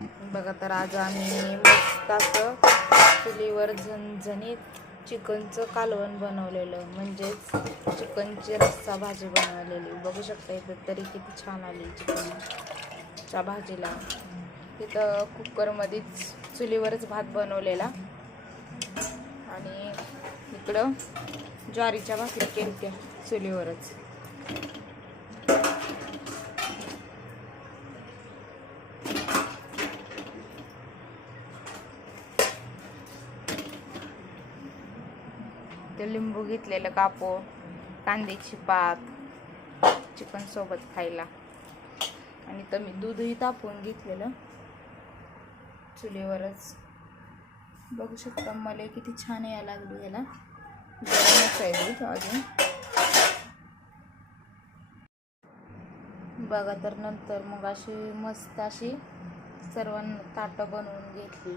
बघा तर आज आम्ही मस्त असं चुलीवर झणझणीत चिकनचं कालवण बनवलेलं, म्हणजेच चिकनची रस्सा भाजी बनवलेली. बघू शकता इथं तरी किती छान आली चिकनच्या भाजीला. तिथं कुकरमध्येच चुलीवरच भात बनवलेला आणि इकडं ज्वारीच्या भाकरी केलत्या चुलीवरच. ते लिंबू घेतलेलं कापून, कांद्याची पात चिकन सोबत खायला. आणि तर मी दूधही तापवून घेतलेलं चुलीवरच. बघू शकता मला किती छान यायला लागली. याला गरमच आहे दूध अजून. बघा तर नंतर मग अशी मस्त अशी सर्वांना ताटं बनवून घेतली.